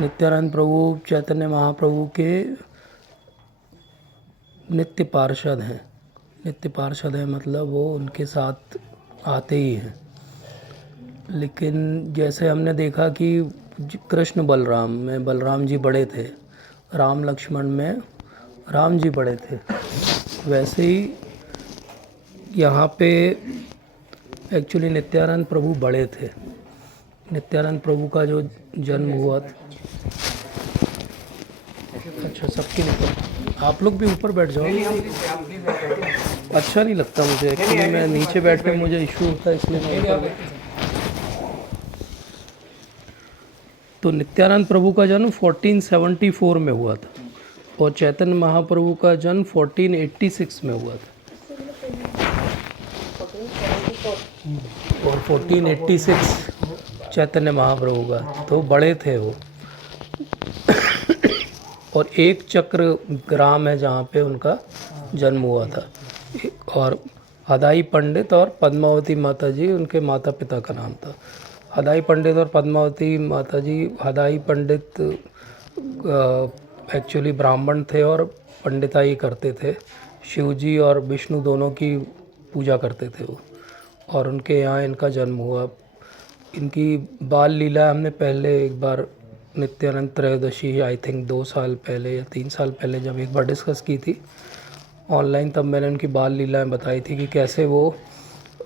नित्यानंद प्रभु चैतन्य महाप्रभु के नित्य पार्षद हैं। नित्य पार्षद हैं मतलब वो उनके साथ आते ही हैं। लेकिन जैसे हमने देखा कि कृष्ण बलराम में बलराम जी बड़े थे, राम लक्ष्मण में राम जी बड़े थे, वैसे ही यहाँ पे एक्चुअली नित्यानंद प्रभु बड़े थे। नित्यानंद प्रभु का जो जन्म हुआ था, अच्छा सबके लिए आप लोग भी ऊपर बैठ जाओ। अच्छा नहीं लगता मुझे एक्चुअली, मैं नीचे बैठ के मुझे इशू होता है इसलिए मैं ऊपर बैठता हूँ। तो नित्यानंद प्रभु का जन्म 1474 में हुआ था और चैतन्य महाप्रभु का जन्म 1486 में हुआ था। और 1486 चैतन्य महाप्रभु का, तो बड़े थे वो। और एक चक्र ग्राम है जहाँ पे उनका जन्म हुआ था। और हदाई पंडित और पद्मावती माता जी उनके माता पिता का नाम था। हदाई पंडित और पद्मावती माता जी, हदाई पंडित एक्चुअली ब्राह्मण थे और पंडिताई करते थे। शिव जी और विष्णु दोनों की पूजा करते थे वो, और उनके यहाँ इनका जन्म हुआ। इनकी बाल लीला हमने पहले एक बार नित्यानंद त्रयोदशी, आई थिंक 2 साल पहले या 3 साल पहले जब एक बार डिस्कस की थी ऑनलाइन, तब मैंने उनकी बाल लीलाएं बताई थी कि कैसे वो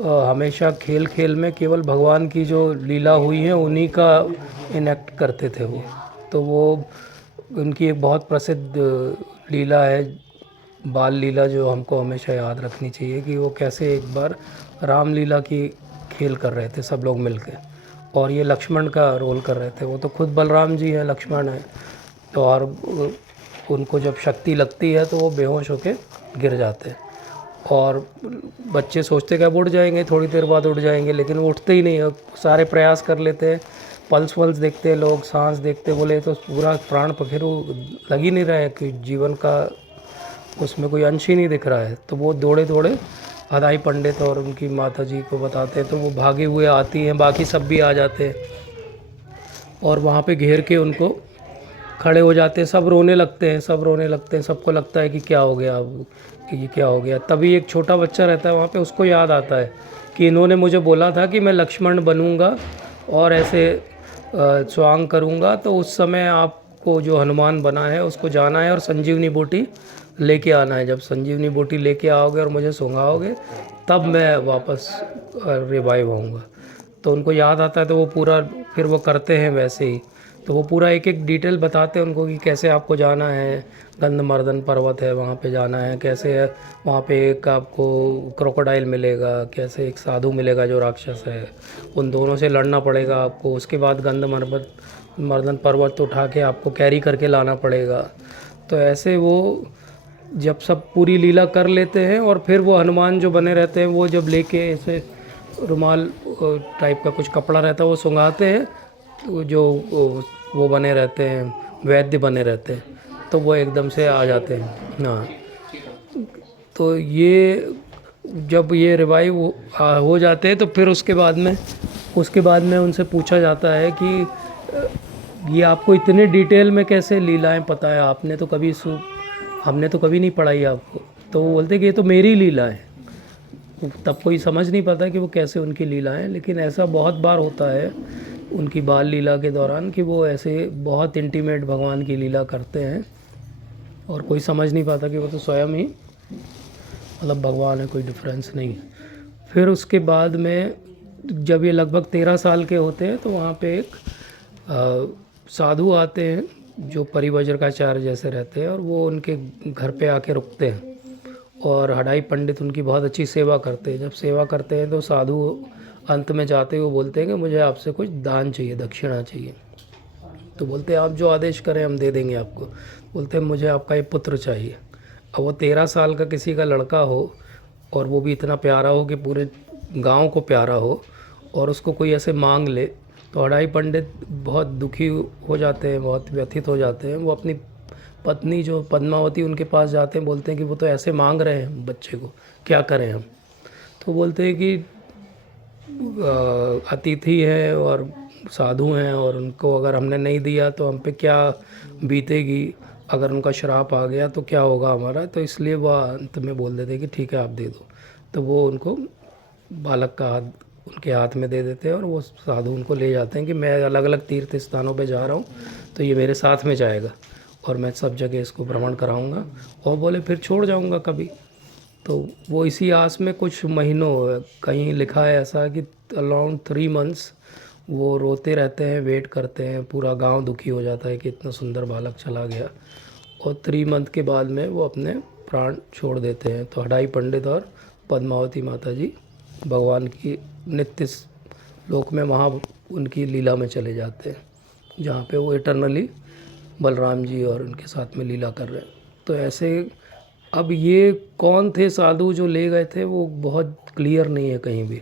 हमेशा खेल खेल में केवल भगवान की जो लीला हुई है उन्हीं का इनेक्ट करते थे वो। तो वो उनकी एक बहुत प्रसिद्ध लीला है, बाल लीला, जो हमको हमेशा याद रखनी चाहिए कि वो कैसे एक बार रामलीला की खेल कर रहे थे सब लोग मिलके, और ये लक्ष्मण का रोल कर रहे थे। वो तो खुद बलराम जी हैं, लक्ष्मण हैं, तो और उनको जब शक्ति लगती है तो वो बेहोश होके गिर जाते हैं। और बच्चे सोचते कि अब उठ जाएंगे, थोड़ी देर बाद उठ जाएंगे, लेकिन वो उठते ही नहीं है। सारे प्रयास कर लेते हैं, पल्स वल्स देखते हैं लोग, सांस देखते, बोले तो पूरा प्राण पखेरु लग ही नहीं रहा है कि जीवन का उसमें कोई अंश ही नहीं दिख रहा है। तो वो दौड़े दौड़े हदाई पंडित और उनकी माता जी को बताते हैं, तो वो भागे हुए आती हैं, बाकी सब भी आ जाते हैं और वहाँ पे घेर के उनको खड़े हो जाते हैं। सब रोने लगते हैं, सब रोने लगते हैं, सबको लगता है कि क्या हो गया अब, कि ये क्या हो गया। तभी एक छोटा बच्चा रहता है वहाँ पे, उसको याद आता है कि इन्होंने मुझे बोला था कि मैं लक्ष्मण बनूंगा और ऐसे स्वांग करूंगा, तो उस समय आपको जो हनुमान बना है उसको जाना है और संजीवनी बूटी लेके आना है। जब संजीवनी बूटी लेके आओगे और मुझे सुंघाओगे तब मैं वापस रिवाइव होऊंगा। तो उनको याद आता है, तो वो पूरा फिर वो करते हैं वैसे ही। तो वो पूरा एक एक डिटेल बताते हैं उनको कि कैसे आपको जाना है, गंधमर्दन पर्वत है वहाँ पे जाना है, कैसे वहाँ पे एक आपको क्रोकोडाइल मिलेगा, कैसे एक साधु मिलेगा जो राक्षस है, उन दोनों से लड़ना पड़ेगा आपको। उसके बाद गंधमर्दन पर्वत उठा के आपको कैरी करके लाना पड़ेगा। तो ऐसे वो जब सब पूरी लीला कर लेते हैं और फिर वो हनुमान जो बने रहते हैं, वो जब लेके ऐसे रुमाल टाइप का कुछ कपड़ा रहता है वो सुंघाते हैं, तो जो वो बने रहते हैं, वैद्य बने रहते हैं, तो वो एकदम से आ जाते हैं। हाँ, तो ये जब ये रिवाइव हो जाते हैं तो फिर उसके बाद में उनसे पूछा जाता है कि ये आपको इतने डिटेल में कैसे लीलाएं पता है, आपने तो कभी हमने तो कभी नहीं पढ़ाई आपको। तो वो बोलते कि ये तो मेरी लीला है। तब कोई समझ नहीं पाता कि वो कैसे उनकी लीला है, लेकिन ऐसा बहुत बार होता है उनकी बाल लीला के दौरान कि वो ऐसे बहुत इंटीमेट भगवान की लीला करते हैं और कोई समझ नहीं पाता कि वो तो स्वयं ही मतलब भगवान है, कोई डिफरेंस नहीं है। फिर उसके बाद में जब ये लगभग 13 साल के होते हैं तो वहाँ पे एक साधु आते हैं जो परिवज्रकाचार्य जैसे रहते हैं, और वो उनके घर पे आके रुकते हैं और हडाई पंडित उनकी बहुत अच्छी सेवा करते हैं। जब सेवा करते हैं तो साधु अंत में जाते हुए बोलते हैं कि मुझे आपसे कुछ दान चाहिए, दक्षिणा चाहिए। तो बोलते हैं आप जो आदेश करें हम दे देंगे आपको। बोलते हैं मुझे आपका ये पुत्र चाहिए। अब वो 13 साल का किसी का लड़का हो और वो भी इतना प्यारा हो कि पूरे गांव को प्यारा हो, और उसको कोई ऐसे मांग ले, तो हडाई पंडित बहुत दुखी हो जाते हैं, बहुत व्यथित हो जाते हैं। वो अपनी पत्नी जो पद्मावती उनके पास जाते हैं, बोलते हैं कि वो तो ऐसे मांग रहे हैं बच्चे को, क्या करें हम। तो बोलते हैं कि अतिथि है और साधु हैं और उनको अगर हमने नहीं दिया तो हम पे क्या बीतेगी, अगर उनका श्राप आ गया तो क्या होगा हमारा। तो इसलिए वह अंत में बोल देते हैं कि ठीक है आप दे दो। तो वो उनको बालक का हाथ उनके हाथ में दे देते हैं और वो साधु उनको ले जाते हैं कि मैं अलग अलग तीर्थ स्थानों पे जा रहा हूँ, तो ये मेरे साथ में जाएगा और मैं सब जगह इसको भ्रमण कराऊंगा और बोले फिर छोड़ जाऊंगा कभी। तो वो इसी आस में कुछ महीनों, कहीं लिखा है ऐसा कि अराउंड 3 मंथ्स वो रोते रहते हैं, वेट करते हैं, पूरा गांव दुखी हो जाता है कि इतना सुंदर बालक चला गया। और 3 मंथ के बाद में वो अपने प्राण छोड़ देते हैं। तो हडाई पंडित और पद्मावती माता जी भगवान की नित्य लोक में वहाँ उनकी लीला में चले जाते हैं, जहाँ पे वो इटरनली बलराम जी और उनके साथ में लीला कर रहे हैं। तो ऐसे अब ये कौन थे साधु जो ले गए थे वो बहुत क्लियर नहीं है कहीं भी।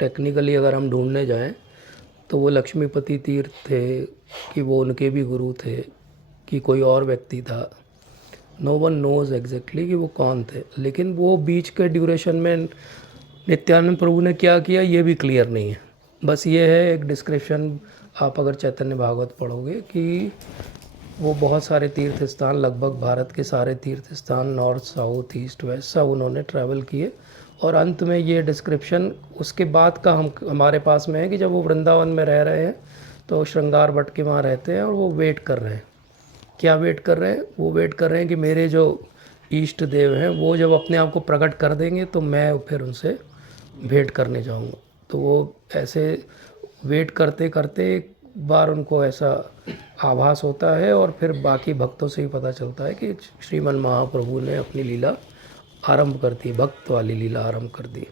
टेक्निकली अगर हम ढूंढने जाएं तो वो लक्ष्मीपति तीर्थ थे कि वो उनके भी गुरु थे कि कोई और व्यक्ति था। नो वन नोज़ एग्जैक्टली कि वो कौन थे, लेकिन वो बीच के ड्यूरेशन में नित्यानंद प्रभु ने क्या किया ये भी क्लियर नहीं है। बस ये है एक डिस्क्रिप्शन, आप अगर चैतन्य भागवत पढ़ोगे कि वो बहुत सारे तीर्थ स्थान, लगभग भारत के सारे तीर्थ स्थान, नॉर्थ साउथ ईस्ट वेस्ट सब उन्होंने ट्रैवल किए। और अंत में ये डिस्क्रिप्शन उसके बाद का हमारे पास में है कि जब वो वृंदावन में रह रहे हैं तो श्रृंगार भट्ट के वहाँ रहते हैं और वो वेट कर रहे हैं। क्या वेट कर रहे हैं? वो वेट कर रहे हैं कि मेरे जो इष्ट देव हैं वो जब अपने आप को प्रकट कर देंगे तो मैं फिर उनसे भेंट करने जाऊंगा। तो वो ऐसे वेट करते करते एक बार उनको ऐसा आभास होता है और फिर बाकी भक्तों से ही पता चलता है कि श्रीमन महाप्रभु ने अपनी लीला आरंभ कर दी, भक्त वाली लीला आरंभ कर दी।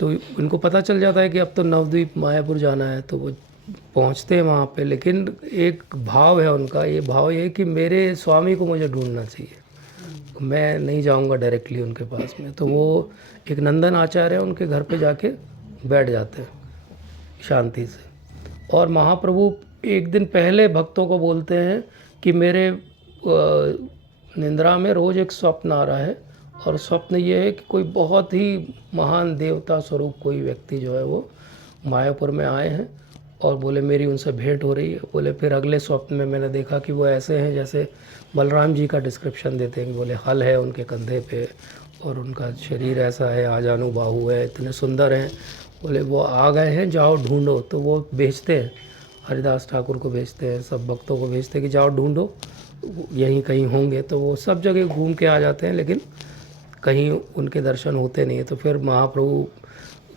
तो उनको पता चल जाता है कि अब तो नवद्वीप मायापुर जाना है। तो वो पहुंचते हैं वहाँ पे, लेकिन एक भाव है उनका, ये भाव ये है कि मेरे स्वामी को मुझे ढूंढना चाहिए, मैं नहीं जाऊंगा डायरेक्टली उनके पास में। तो वो एक नंदन आचार्य है उनके घर पे जाके बैठ जाते हैं शांति से। और महाप्रभु एक दिन पहले भक्तों को बोलते हैं कि मेरे निंद्रा में रोज़ एक स्वप्न आ रहा है और स्वप्न ये है कि कोई बहुत ही महान देवता स्वरूप कोई व्यक्ति जो है वो मायापुर में आए हैं और बोले मेरी उनसे भेंट हो रही है। बोले फिर अगले स्वप्न में मैंने देखा कि वो ऐसे हैं जैसे बलराम जी का डिस्क्रिप्शन देते हैं कि बोले हल है उनके कंधे पे और उनका शरीर ऐसा है, आजानु बाहु है, इतने सुंदर हैं। बोले वो आ गए हैं, जाओ ढूंढो। तो वो भेजते हैं, हरिदास ठाकुर को भेजते हैं, सब भक्तों को भेजते हैं कि जाओ ढूंढो, यहीं कहीं होंगे। तो वो सब जगह घूम के आ जाते हैं लेकिन कहीं उनके दर्शन होते नहीं है। तो फिर महाप्रभु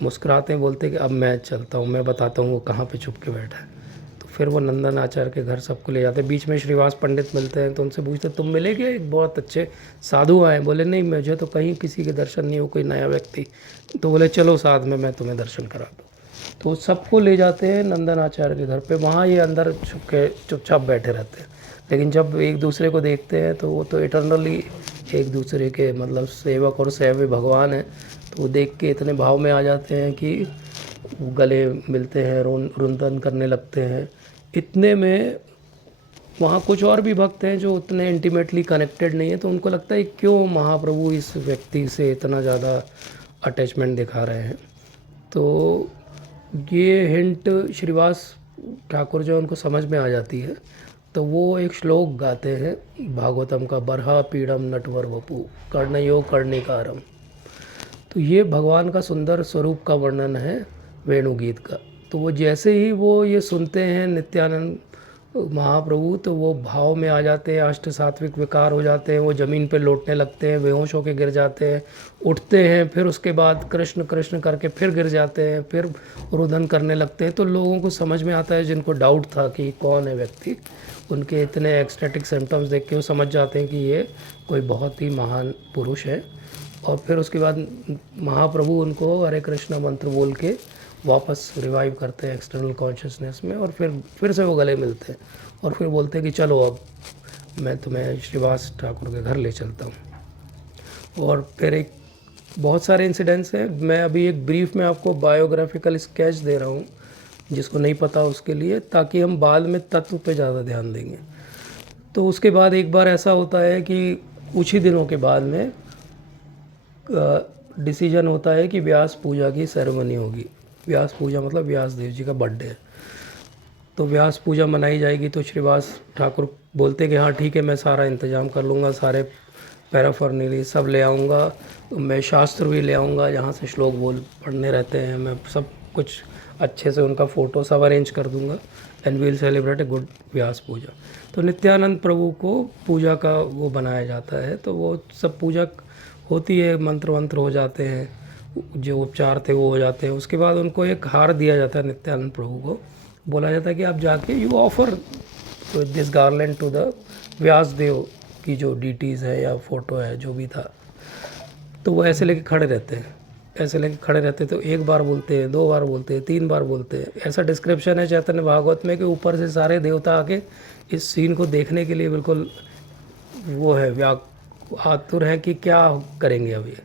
मुस्कुराते हैं, बोलते हैं कि अब मैं चलता हूँ, मैं बताता हूँ वो कहाँ पे छुप के बैठा है। तो फिर वो नंदन आचार्य के घर सबको ले जाते हैं। बीच में श्रीवास पंडित मिलते हैं तो उनसे पूछते तुम मिले क्या, एक बहुत अच्छे साधु आए। बोले नहीं मुझे तो कहीं किसी के दर्शन नहीं हो, कोई नया व्यक्ति। तो बोले चलो साथ में मैं तुम्हें दर्शन करा दूँ। तो सबको ले जाते हैं नंदन आचार्य के घर पे। वहाँ ये अंदर चुपचाप बैठे रहते हैं, लेकिन जब एक दूसरे को देखते हैं तो वो तो इटरनली एक दूसरे के मतलब सेवक और सेव्य भगवान हैं। तो वो देख के इतने भाव में आ जाते हैं कि गले मिलते हैं, रुंदन करने लगते हैं। इतने में वहाँ कुछ और भी भक्त हैं जो उतने इंटीमेटली कनेक्टेड नहीं है, तो उनको लगता है क्यों महाप्रभु इस व्यक्ति से इतना ज़्यादा अटैचमेंट दिखा रहे हैं। तो ये हिंट श्रीवास ठाकुर जो उनको समझ में आ जाती है। तो वो एक श्लोक गाते हैं भागवतम का, बरहा पीड़म नटवर वपु कर्णयो कर्णिकारम। तो ये भगवान का सुंदर स्वरूप का वर्णन है वेणुगीत का। तो वो जैसे ही वो ये सुनते हैं नित्यानंद महाप्रभु तो वो भाव में आ जाते हैं, अष्ट सात्विक विकार हो जाते हैं, वो ज़मीन पे लौटने लगते हैं, बेहोश होकर गिर जाते हैं, उठते हैं, फिर उसके बाद कृष्ण कृष्ण करके फिर गिर जाते हैं, फिर रुदन करने लगते हैं। तो लोगों को समझ में आता है, जिनको डाउट था कि कौन है व्यक्ति, उनके इतने एक्सटेटिक सिम्टम्स देख के वो समझ जाते हैं कि ये कोई बहुत ही महान पुरुष है। और फिर उसके बाद महाप्रभु उनको हरे कृष्णा मंत्र बोल के वापस रिवाइव करते हैं एक्सटर्नल कॉन्शियसनेस में, और फिर से वो गले मिलते हैं और फिर बोलते हैं कि चलो अब मैं तुम्हें श्रीवास ठाकुर के घर ले चलता हूँ। और फिर एक बहुत सारे इंसिडेंट्स हैं। मैं अभी एक ब्रीफ में आपको बायोग्राफिकल स्केच दे रहा हूँ जिसको नहीं पता उसके लिए, ताकि हम बाद में तत्व पे ज़्यादा ध्यान देंगे। तो उसके बाद एक बार ऐसा होता है कि कुछ ही दिनों के बाद में डिसीजन होता है कि व्यास पूजा की सेरेमनी होगी। व्यास पूजा मतलब व्यास देव जी का बर्थडे है। तो व्यास पूजा मनाई जाएगी। तो श्रीवास ठाकुर बोलते कि हाँ ठीक है, मैं सारा इंतज़ाम कर लूँगा, सारे पैराफर्नरी सब ले आऊँगा, मैं शास्त्र भी ले आऊँगा, जहाँ से श्लोक बोल पढ़ने रहते हैं, मैं सब कुछ अच्छे से उनका फ़ोटो सब अरेंज कर दूँगा, and we'll celebrate a good Vyasa Puja. तो नित्यानंद प्रभु को पूजा का वो बनाया जाता है। तो वो सब पूजा होती है, मंत्र वंत्र हो जाते हैं, जो उपचार थे वो हो जाते हैं। उसके बाद उनको एक हार दिया जाता है नित्यानंद प्रभु को, बोला जाता है कि आप जाके you offer this garland to the Vyasadev की जो डीटीज़ है या फोटो है जो भी था। तो वो ऐसे लेके खड़े रहते हैं, ऐसे लेके खड़े रहते हैं। तो एक बार बोलते हैं, 2 बार बोलते हैं, 3 बार बोलते हैं। ऐसा डिस्क्रिप्शन है चैतन्य भागवत में कि ऊपर से सारे देवता आके इस सीन को देखने के लिए बिल्कुल वो है आतुर हैं कि क्या करेंगे अब ये।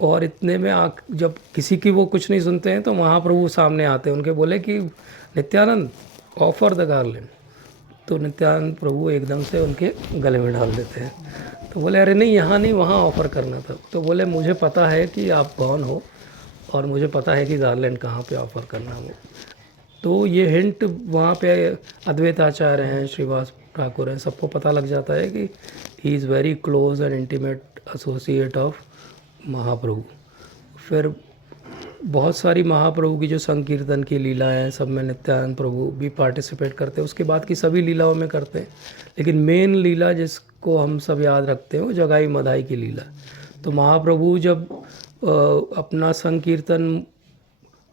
और इतने में जब किसी की वो कुछ नहीं सुनते हैं तो महाप्रभु सामने आते हैं, उनके बोले कि नित्यानंद ऑफर द गार्लैंड। तो नित्यानंद प्रभु एकदम से उनके गले में डाल देते हैं। तो बोले अरे नहीं, यहाँ नहीं, वहाँ ऑफ़र करना था। तो बोले मुझे पता है कि आप कौन हो और मुझे पता है कि गार्लैंड कहाँ पे ऑफ़र करना हो। तो ये हिंट वहाँ पे अद्वैत आचार्य हैं, श्रीवास ठाकुर हैं, सबको पता लग जाता है कि he is very close and intimate associate of Mahaprabhu. फिर बहुत सारी महाप्रभु की जो संकीर्तन की लीला हैं सब में नित्यानंद प्रभु भी पार्टिसिपेट करते हैं, उसके बाद की सभी लीलाओं में करते हैं। लेकिन मेन लीला जिसको हम सब याद रखते हैं वो जगाई मधाई की लीला। तो महाप्रभु जब अपना संकीर्तन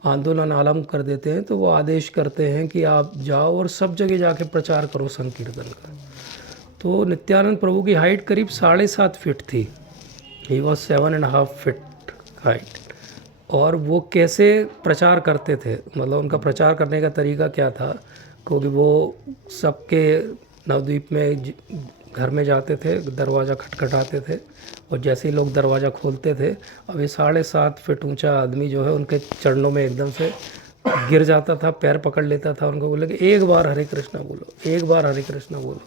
आंदोलन आरंभ कर देते हैं तो वो आदेश करते हैं कि आप जाओ और सब जगह जाके प्रचार करो संकीर्तन का। तो नित्यानंद प्रभु की हाइट करीब 7.5 फीट थी, ही वॉज 7.5 फीट हाइट। और वो कैसे प्रचार करते थे, मतलब उनका प्रचार करने का तरीका क्या था, क्योंकि वो सबके नवद्वीप में घर में जाते थे, दरवाज़ा खटखटाते थे, और जैसे ही लोग दरवाज़ा खोलते थे अब ये 7.5 फीट ऊंचा आदमी जो है उनके चरणों में एकदम से गिर जाता था, पैर पकड़ लेता था, उनको बोले कि एक बार हरे कृष्णा बोलो, एक बार हरे कृष्णा बोलो।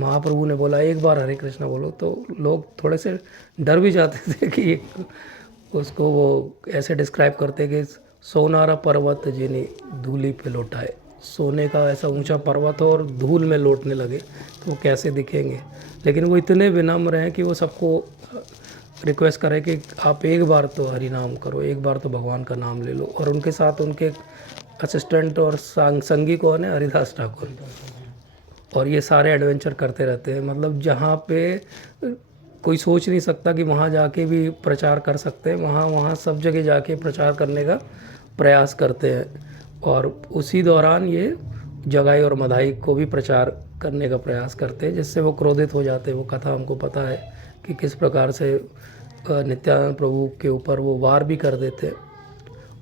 महाप्रभु ने बोला एक बार हरे कृष्णा बोलो, तो लोग थोड़े से डर भी जाते थे कि उसको वो ऐसे डिस्क्राइब करते कि सोनारा पर्वत जिन्हें धूली पे लौटाए, सोने का ऐसा ऊंचा पर्वत हो और धूल में लौटने लगे तो वो कैसे दिखेंगे। लेकिन वो इतने विनम्र हैं कि वो सबको रिक्वेस्ट करें कि आप एक बार तो हरि नाम करो, एक बार तो भगवान का नाम ले लो। और उनके साथ उनके असिस्टेंट और संगी कौन है, हरिदास ठाकुर। और ये सारे एडवेंचर करते रहते हैं, मतलब जहाँ पे कोई सोच नहीं सकता कि वहाँ जाके भी प्रचार कर सकते हैं, वहाँ सब जगह जाके प्रचार करने का प्रयास करते हैं। और उसी दौरान ये जगाई और मधाई को भी प्रचार करने का प्रयास करते हैं, जिससे वो क्रोधित हो जाते हैं। वो कथा हमको पता है कि किस प्रकार से नित्यानंद प्रभु के ऊपर वो वार भी कर देते।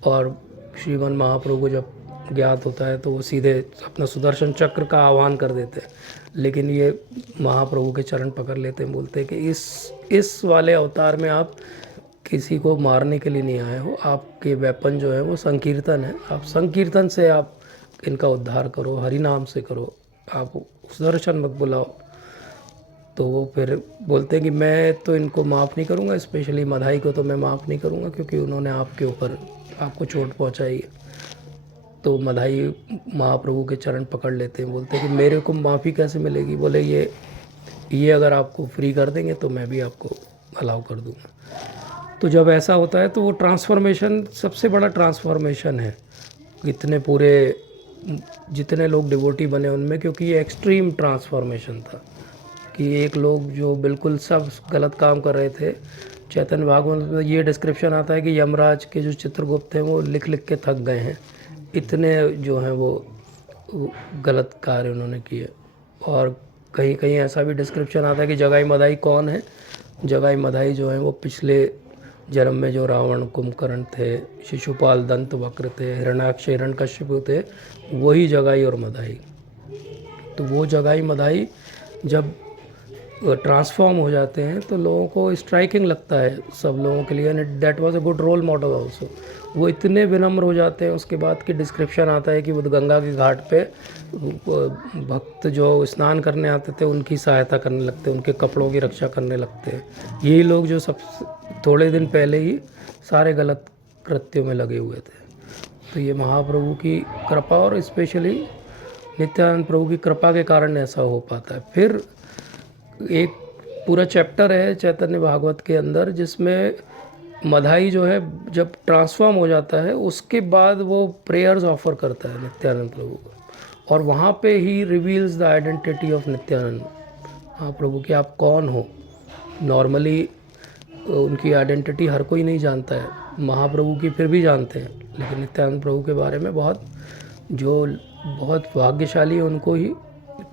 और श्रीमन महाप्रभु को जब ज्ञात होता है तो वो सीधे अपना सुदर्शन चक्र का आह्वान कर देते हैं। लेकिन ये महाप्रभु के चरण पकड़ लेते हैं, बोलते हैं कि इस वाले अवतार में आप किसी को मारने के लिए नहीं आए हो, आपके वेपन जो है वो संकीर्तन है, आप संकीर्तन से आप इनका उद्धार करो, हरि नाम से करो, आप सुदर्शन मत बुलाओ। तो वो फिर बोलते हैं कि मैं तो इनको माफ़ नहीं करूँगा, स्पेशली मधाई को तो मैं माफ़ नहीं करूँगा क्योंकि उन्होंने आपके ऊपर आपको चोट पहुँचाई है। तो मधाई महाप्रभु के चरण पकड़ लेते हैं, बोलते हैं कि मेरे को माफ़ी कैसे मिलेगी। बोले ये अगर आपको फ्री कर देंगे तो मैं भी आपको अलाउ कर दूँगा। तो जब ऐसा होता है तो वो ट्रांसफॉर्मेशन सबसे बड़ा ट्रांसफॉर्मेशन है इतने पूरे जितने लोग डिवोटी बने उनमें, क्योंकि ये एक्सट्रीम ट्रांसफॉर्मेशन था कि एक लोग जो बिल्कुल सब गलत काम कर रहे थे। चैतन्य भागवत में ये डिस्क्रिप्शन आता है कि यमराज के जो चित्रगुप्त हैं वो लिख लिख के थक गए हैं, इतने जो हैं वो गलत कार्य उन्होंने किए। और कहीं कहीं ऐसा भी डिस्क्रिप्शन आता है कि जगाई मधाई कौन है। जगाई मधाई जो है वो पिछले जन्म में जो रावण कुंभकर्ण थे, शिशुपाल दंत वक्र थे, हिरण्याक्ष हिरण्यकश्यप थे, वही जगाई और मधाई। तो वो जगाई मधाई जब ट्रांसफॉर्म हो जाते हैं तो लोगों को स्ट्राइकिंग लगता है सब लोगों के लिए, and that was a good role model also. वो इतने विनम्र हो जाते हैं। उसके बाद की डिस्क्रिप्शन आता है कि वो गंगा के घाट पे भक्त जो स्नान करने आते थे उनकी सहायता करने लगते, उनके कपड़ों की रक्षा करने लगते। यही लोग जो सब थोड़े दिन पहले ही सारे गलत कृत्यों में लगे हुए थे। तो ये महाप्रभु की कृपा और स्पेशली नित्यानंद प्रभु की कृपा के कारण ऐसा हो पाता है। फिर एक पूरा चैप्टर है चैतन्य भागवत के अंदर जिसमें मधाई जो है जब ट्रांसफॉर्म हो जाता है उसके बाद वो प्रेयर्स ऑफर करता है नित्यानंद प्रभु को, और वहाँ पे he reveals the identity of Nityanand. हाँ प्रभु कि आप कौन हो। नॉर्मली उनकी आइडेंटिटी हर कोई नहीं जानता है, महाप्रभु की फिर भी जानते हैं, लेकिन नित्यानंद प्रभु के बारे में बहुत भाग्यशाली है उनको ही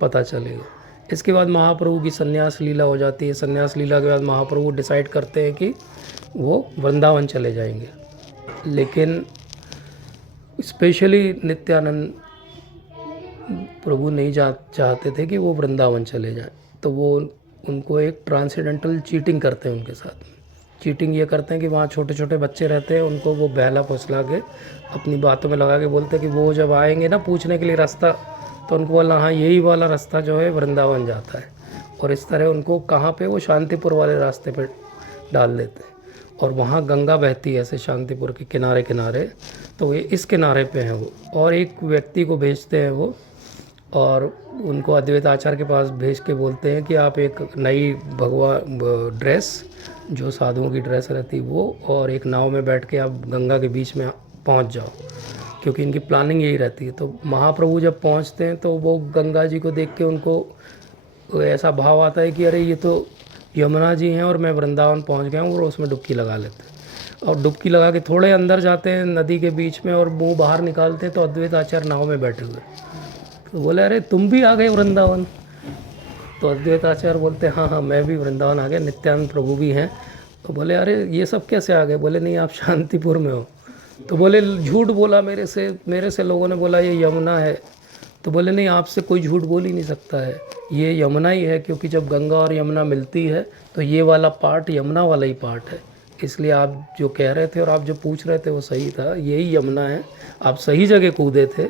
पता चलेगा। इसके बाद महाप्रभु की संन्यास लीला हो जाती है। संन्यास लीला के बाद महाप्रभु डिसाइड करते हैं कि वो वृंदावन चले जाएंगे, लेकिन स्पेशली नित्यानंद प्रभु नहीं चाहते थे कि वो वृंदावन चले जाएं, तो वो उनको एक ट्रांसेंडेंटल चीटिंग करते हैं उनके साथ। चीटिंग ये करते हैं कि वहाँ छोटे छोटे बच्चे रहते हैं, उनको वो बहला फुसला के अपनी बातों में लगा के बोलते हैं कि वो जब आएंगे ना पूछने के लिए रास्ता, तो उनको बोलना हाँ यही वाला रास्ता जो है वृंदावन जाता है, और इस तरह उनको कहाँ पे वो शांतिपुर वाले रास्ते पे डाल देते हैं। और वहाँ गंगा बहती है ऐसे शांतिपुर के किनारे किनारे, तो वे इस किनारे पे हैं वो, और एक व्यक्ति को भेजते हैं वो, और उनको अद्वैत आचार्य के पास भेज के बोलते हैं कि आप एक नई भगवान ड्रेस जो साधुओं की ड्रेस रहती वो, और एक नाव में बैठ के आप गंगा के बीच में पहुंच जाओ, क्योंकि इनकी प्लानिंग यही रहती है। तो महाप्रभु जब पहुंचते हैं तो वो गंगा जी को देख के उनको ऐसा भाव आता है कि अरे ये तो यमुना जी हैं और मैं वृंदावन पहुंच गया हूँ, और उसमें डुबकी लगा लेते हैं। और डुबकी लगा के थोड़े अंदर जाते हैं नदी के बीच में, और मुँह बाहर निकालते हैं तो अद्वैत आचार्य नाव में बैठे हुए। तो बोले अरे तुम भी आ गए वृंदावन। तो अद्वैत आचार्य बोलते हैं हाँ मैं भी वृंदावन आ गया, नित्यानंद प्रभु भी हैं। तो बोले अरे ये सब कैसे आ गए। बोले नहीं आप शांतिपुर में हो। तो बोले झूठ बोला मेरे से लोगों ने बोला ये यमुना है। तो बोले नहीं आपसे कोई झूठ बोल ही नहीं सकता है, ये यमुना ही है, क्योंकि जब गंगा और यमुना मिलती है तो ये वाला पार्ट यमुना वाला ही पार्ट है, इसलिए आप जो कह रहे थे और आप जो पूछ रहे थे वो सही था, यही यमुना है, आप सही जगह कूदे थे।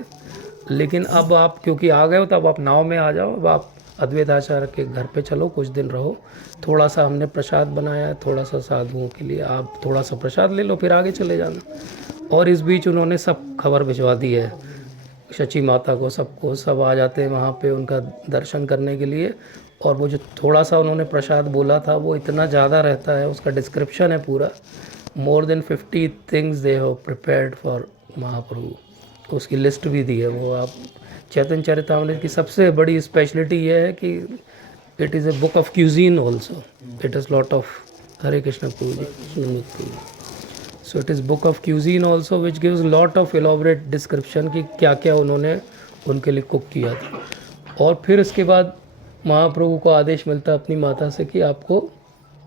लेकिन अब आप क्योंकि आ गए हो तो अब आप नाव में आ जाओ, अब आप अद्वैत आचार्य के घर पे चलो, कुछ दिन रहो, थोड़ा सा हमने प्रसाद बनाया है थोड़ा सा साधुओं के लिए, आप थोड़ा सा प्रसाद ले लो फिर आगे चले जाना। और इस बीच उन्होंने सब खबर भिजवा दी है शची माता को, सबको, सब आ जाते हैं वहाँ पे उनका दर्शन करने के लिए। और वो जो थोड़ा सा उन्होंने प्रसाद बोला था वो इतना ज़्यादा रहता है, उसका डिस्क्रिप्शन है पूरा, more than 50 things they have prepared for Mahaprabhu, उसकी लिस्ट भी दी है वो। आप चैतन्य चरितामृत की सबसे बड़ी स्पेशलिटी ये है कि it is a book of cuisine also, it is lot of Hare Krishna पूजी। So it is book of cuisine also which gives lot of elaborate description कि क्या क्या उन्होंने उनके लिए कुक किया था। और फिर इसके बाद महाप्रभु को आदेश मिलता है अपनी माता से कि आपको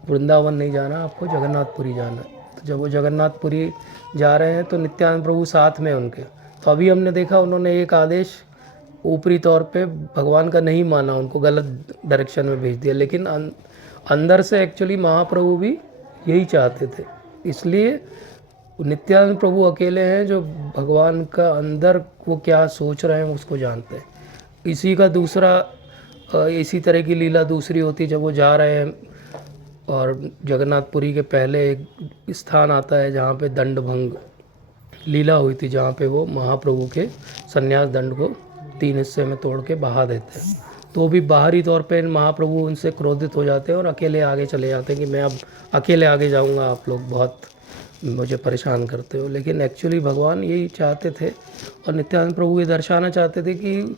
वृंदावन नहीं जाना, आपको जगन्नाथपुरी जाना है। तो जब वो जगन्नाथपुरी जा रहे हैं तो नित्यानंद प्रभु साथ में उनके। तो अभी हमने देखा उन्होंने एक आदेश ऊपरी तौर पे भगवान का नहीं माना, उनको गलत डायरेक्शन में भेज दिया, लेकिन अंदर से एक्चुअली महाप्रभु भी यही चाहते थे। इसलिए नित्यानंद प्रभु अकेले हैं जो भगवान का अंदर वो क्या सोच रहे हैं उसको जानते हैं। इसी का दूसरा इसी तरह की लीला दूसरी होती जब वो जा रहे हैं, और जगन्नाथपुरी के पहले एक स्थान आता है जहाँ पे दंडभंग लीला हुई थी, जहाँ पे वो महाप्रभु के संन्यास दंड को 3 हिस्से में तोड़ के बहा देते हैं। तो भी बाहरी तौर पे महाप्रभु उनसे क्रोधित हो जाते हैं और अकेले आगे चले जाते हैं कि मैं अब अकेले आगे जाऊंगा, आप लोग बहुत मुझे परेशान करते हो। लेकिन एक्चुअली भगवान यही चाहते थे और नित्यानंद प्रभु ये दर्शाना चाहते थे कि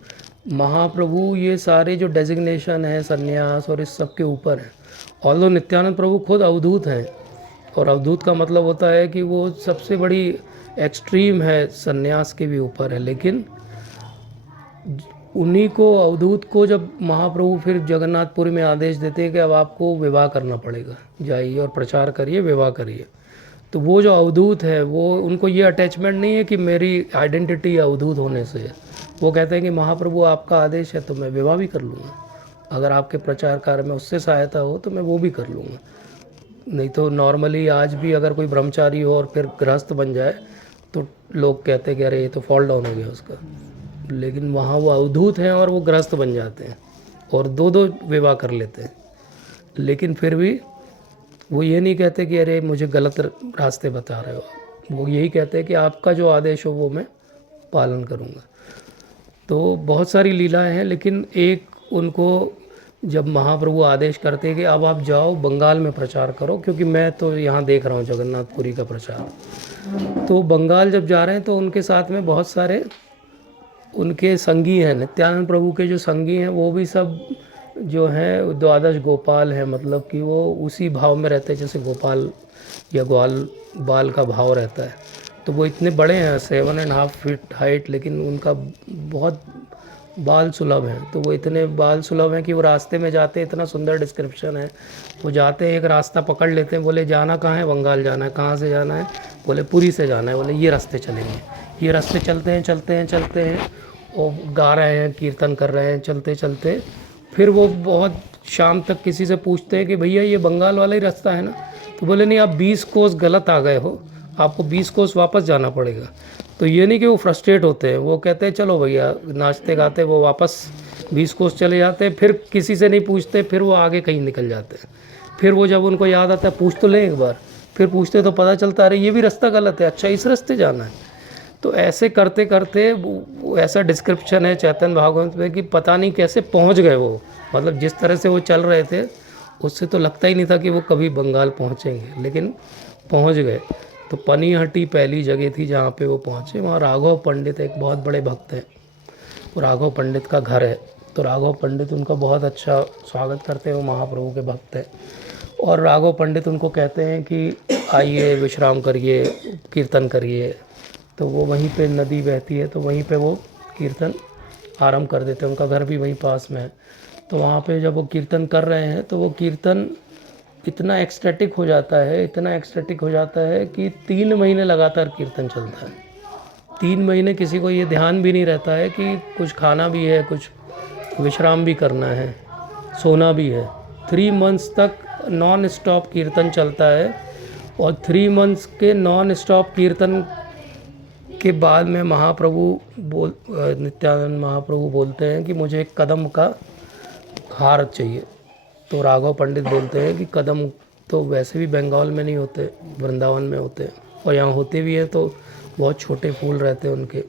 महाप्रभु ये सारे जो डेजिग्नेशन है संन्यास और इस सब के ऊपर है। ऑल्दो नित्यानंद प्रभु खुद अवधूत हैं, और अवधूत का मतलब होता है कि वो सबसे बड़ी एक्सट्रीम है, संन्यास के भी ऊपर है। लेकिन उन्हीं को, अवधूत को, जब महाप्रभु फिर जगन्नाथपुरी में आदेश देते हैं कि अब आपको विवाह करना पड़ेगा, जाइए और प्रचार करिए, विवाह करिए, तो वो जो अवधूत है वो, उनको ये अटैचमेंट नहीं है कि मेरी आइडेंटिटी अवधूत होने से है। वो कहते हैं कि महाप्रभु आपका आदेश है तो मैं विवाह भी कर लूँगा, अगर आपके प्रचार कार्य में उससे सहायता हो तो मैं वो भी कर लूँगा। नहीं तो नॉर्मली आज भी अगर कोई ब्रह्मचारी हो और फिर गृहस्थ बन जाए तो लोग कहते हैं कि अरे ये तो फॉल डाउन हो गया उसका। लेकिन वहाँ वो अवधूत हैं और वो गृहस्थ बन जाते हैं और 2-2 विवाह कर लेते हैं। लेकिन फिर भी वो ये नहीं कहते कि अरे मुझे गलत रास्ते बता रहे हो, वो यही कहते हैं कि आपका जो आदेश हो वो मैं पालन करूँगा। तो बहुत सारी लीलाएं हैं, लेकिन एक उनको जब महाप्रभु आदेश करते हैं कि अब आप जाओ बंगाल में प्रचार करो, क्योंकि मैं तो यहाँ देख रहा हूँ जगन्नाथपुरी का प्रचार, तो बंगाल जब जा रहे हैं तो उनके साथ में बहुत सारे उनके संगी हैं, नित्यानंद प्रभु के जो संगी हैं वो भी सब जो हैं द्वादश गोपाल हैं, मतलब कि वो उसी भाव में रहते हैं जैसे गोपाल या ग्वाल बाल का भाव रहता है। तो वो इतने बड़े हैं 7.5 फीट हाइट, लेकिन उनका बहुत बाल सुलभ हैं। तो वो इतने बाल सुलभ हैं कि वो रास्ते में जाते हैं, इतना सुंदर डिस्क्रिप्शन है, वो जाते हैं एक रास्ता पकड़ लेते हैं, बोले जाना कहाँ है, बंगाल जाना है, कहाँ से जाना है, बोले पुरी से जाना है, बोले ये रास्ते चलेंगे, ये रास्ते चलते हैं चलते हैं चलते हैं, और गा रहे हैं कीर्तन कर रहे हैं चलते चलते। फिर वो बहुत शाम तक किसी से पूछते हैं कि भैया ये बंगाल वाला ही रास्ता है ना, तो बोले नहीं आप 20 कोस गलत आ गए हो, आपको 20 कोस वापस जाना पड़ेगा। तो ये नहीं कि वो फ्रस्ट्रेट होते हैं, वो कहते हैं चलो भैया, नाचते गाते वो वापस 20 कोस चले जाते हैं, फिर किसी से नहीं पूछते, फिर वो आगे कहीं निकल जाते हैं। फिर वो जब उनको याद आता है पूछ तो लें एक बार, फिर पूछते तो पता चलता अरे ये भी रास्ता गलत है, अच्छा इस रास्ते जाना है। तो ऐसे करते करते वो ऐसा डिस्क्रिप्शन है चैतन्य भागवत में कि पता नहीं कैसे पहुंच गए वो, मतलब जिस तरह से वो चल रहे थे उससे तो लगता ही नहीं था कि वो कभी बंगाल पहुंचेंगे, लेकिन पहुंच गए। तो पनीहट्टी पहली जगह थी जहाँ पे वो पहुँचे, वहाँ राघव पंडित एक बहुत बड़े भक्त हैं, वो राघव पंडित का घर है। तो राघव पंडित उनका बहुत अच्छा स्वागत करते हैं, वो महाप्रभु के भक्त हैं। और राघव पंडित उनको कहते हैं कि आइए विश्राम करिए, कीर्तन करिए। तो वो वहीं पे नदी बहती है, तो वहीं पे वो कीर्तन आरंभ कर देते हैं, उनका घर भी वहीं पास में है। तो वहाँ पे जब वो कीर्तन कर रहे हैं तो वो कीर्तन इतना एक्सटेटिक हो जाता है, इतना एक्सटेटिक हो जाता है कि 3 महीने लगातार कीर्तन चलता है। 3 महीने किसी को ये ध्यान भी नहीं रहता है कि कुछ खाना भी है, कुछ विश्राम भी करना है, सोना भी है। 3 मंथ्स तक नॉन स्टॉप कीर्तन चलता है, और 3 मंथ्स के नॉन स्टॉप कीर्तन के बाद में नित्यानंद महाप्रभु बोलते हैं कि मुझे एक कदम का हार चाहिए। तो राघव पंडित बोलते हैं कि कदम तो वैसे भी बंगाल में नहीं होते, वृंदावन में होते हैं, और यहाँ होते भी हैं तो बहुत छोटे फूल रहते हैं उनके,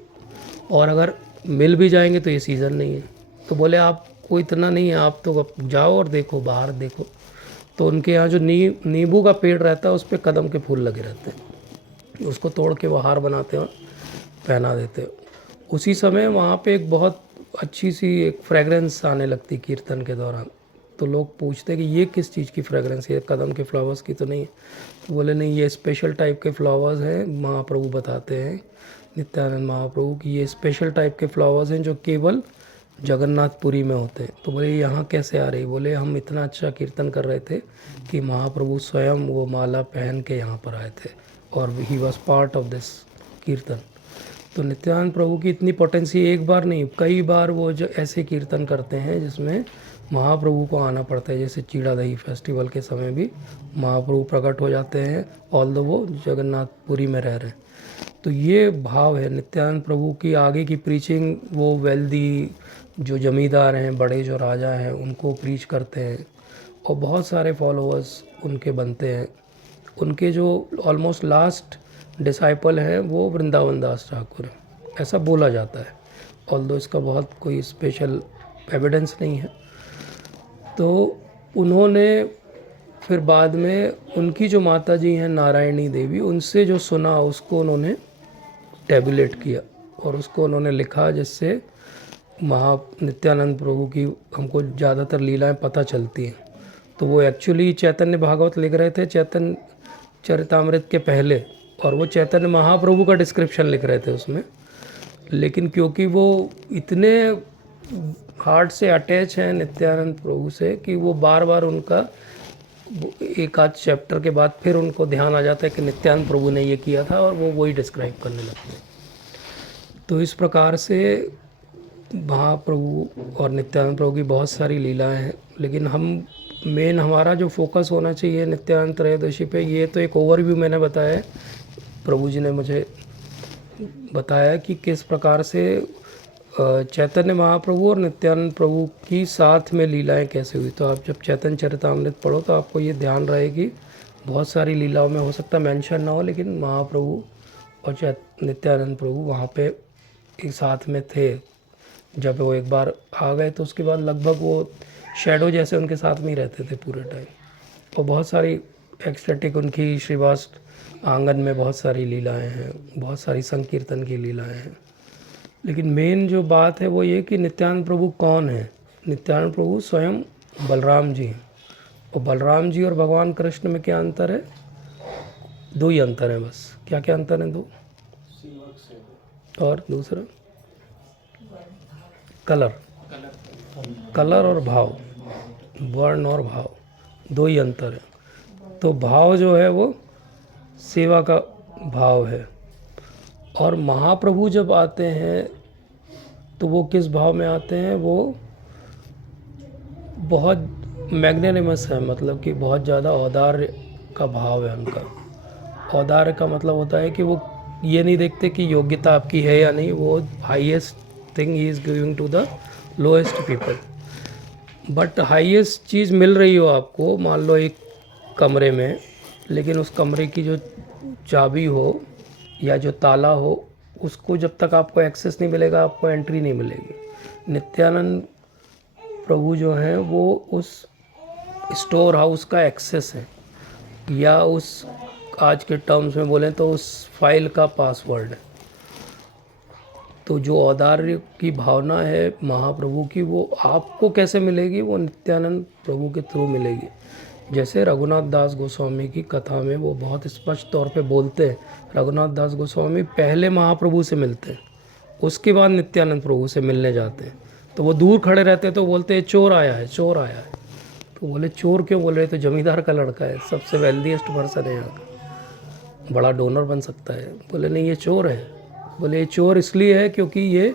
और अगर मिल भी जाएंगे तो ये सीज़न नहीं है। तो बोले आपको इतना नहीं है, आप तो अब जाओ और देखो, बाहर देखो। तो उनके यहाँ जो नींबू का पेड़ रहता है उस पर कदम के फूल लगे रहते हैं, उसको तोड़ के वो हार बनाते हैं, पहना देते हैं। उसी समय वहाँ पे एक बहुत अच्छी सी एक फ्रेगरेंस आने लगती कीर्तन के दौरान। तो लोग पूछते कि ये किस चीज़ की फ्रेगरेंस है, कदम के फ्लावर्स की तो नहीं है। तो बोले नहीं, ये स्पेशल टाइप के फ्लावर्स हैं, महाप्रभु बताते हैं नित्यानंद महाप्रभु की ये स्पेशल टाइप के फ्लावर्स हैं जो केवल जगन्नाथपुरी में होते हैं। तो बोले यहाँ कैसे आ रही, बोले हम इतना अच्छा कीर्तन कर रहे थे कि महाप्रभु स्वयं वो माला पहन के यहाँ पर आए थे, और he was part of this कीर्तन। तो नित्यानंद प्रभु की इतनी पोटेंसी, एक बार नहीं कई बार वो जो ऐसे कीर्तन करते हैं जिसमें महाप्रभु को आना पड़ता है, जैसे चीड़ा दही फेस्टिवल के समय भी महाप्रभु प्रकट हो जाते हैं, ऑल्दो वो जगन्नाथपुरी में रह रहे हैं। तो ये भाव है नित्यानंद प्रभु की। आगे की प्रीचिंग वो वेल्दी जो जमींदार हैं, बड़े जो राजा हैं, उनको प्रीच करते हैं, और बहुत सारे फॉलोअर्स उनके बनते हैं। उनके जो ऑलमोस्ट लास्ट डिसाइपल हैं वो वृंदावन दास ठाकुर हैं, ऐसा बोला जाता है, ऑल्दो इसका बहुत कोई स्पेशल एविडेंस नहीं है। तो उन्होंने फिर बाद में उनकी जो माता जी हैं नारायणी देवी, उनसे जो सुना उसको उन्होंने टैबुलेट किया और उसको उन्होंने लिखा, जिससे नित्यानंद प्रभु की हमको ज़्यादातर लीलाएं पता चलती हैं। तो वो एक्चुअली चैतन्य भागवत लिख रहे थे चैतन्य चरितामृत के पहले, और वो चैतन्य महाप्रभु का डिस्क्रिप्शन लिख रहे थे उसमें, लेकिन क्योंकि वो इतने हार्ट से अटैच हैं नित्यानंद प्रभु से कि वो बार बार उनका एक आध चैप्टर के बाद फिर उनको ध्यान आ जाता है कि नित्यानंद प्रभु ने ये किया था, और वो वही डिस्क्राइब करने लगते हैं। तो इस प्रकार से महाप्रभु और नित्यानंद प्रभु की बहुत सारी लीलाएं हैं, लेकिन हमारा जो फोकस होना चाहिए नित्यानंद त्रयोदशी पे, ये तो एक ओवरव्यू मैंने बताया है, प्रभु जी ने मुझे बताया कि किस प्रकार से चैतन्य महाप्रभु और नित्यानंद प्रभु की साथ में लीलाएं कैसे हुई। तो आप जब चैतन्य चरितामृत पढ़ो तो आपको ये ध्यान रहेगी, बहुत सारी लीलाओं में हो सकता मेंशन ना हो, लेकिन महाप्रभु और नित्यानंद प्रभु वहाँ पे एक साथ में थे जब वो एक बार आ गए तो उसके बाद लगभग वो शैडो जैसे उनके साथ में ही रहते थे पूरे टाइम। और बहुत सारी एक्सटेटिक उनकी श्रीवास आंगन में बहुत सारी लीलाएं हैं, बहुत सारी संकीर्तन की लीलाएं हैं। लेकिन मेन जो बात है वो ये कि नित्यानंद प्रभु कौन है। नित्यानंद प्रभु स्वयं बलराम जी हैं। और बलराम जी और भगवान कृष्ण में क्या अंतर है? दो ही अंतर है बस। क्या क्या अंतर है? दो। और दूसरा कलर, कलर और भाव, वर्ण और भाव, दो ही अंतर है। तो भाव जो है वो सेवा का भाव है। और महाप्रभु जब आते हैं तो वो किस भाव में आते हैं? वो बहुत मैग्नेनिमस है, मतलब कि बहुत ज़्यादा औदार्य का भाव है उनका। औदार्य का मतलब होता है कि वो ये नहीं देखते कि योग्यता आपकी है या नहीं, वो highest thing he is giving to the lowest people. But highest चीज़ मिल रही हो आपको, मान लो एक कमरे में, लेकिन उस कमरे की जो चाबी हो या जो ताला हो, उसको जब तक आपको एक्सेस नहीं मिलेगा आपको एंट्री नहीं मिलेगी। नित्यानंद प्रभु जो हैं वो उस स्टोर हाउस का एक्सेस है, या उस आज के टर्म्स में बोलें तो उस फाइल का पासवर्ड है। तो जो औदार्य की भावना है महाप्रभु की, वो आपको कैसे मिलेगी? वो नित्यानंद प्रभु के थ्रू मिलेगी। जैसे रघुनाथ दास गोस्वामी की कथा में वो बहुत स्पष्ट तौर पे बोलते हैं, रघुनाथ दास गोस्वामी पहले महाप्रभु से मिलते हैं, उसके बाद नित्यानंद प्रभु से मिलने जाते हैं। तो वो दूर खड़े रहते हैं तो बोलते हैं चोर आया है, चोर आया है। तो बोले चोर क्यों बोल रहे? तो जमींदार का लड़का है, सबसे वेल्दीएस्ट पर्सन है यहाँ का, बड़ा डोनर बन सकता है। बोले नहीं, ये चोर है। बोले ये चोर इसलिए है क्योंकि ये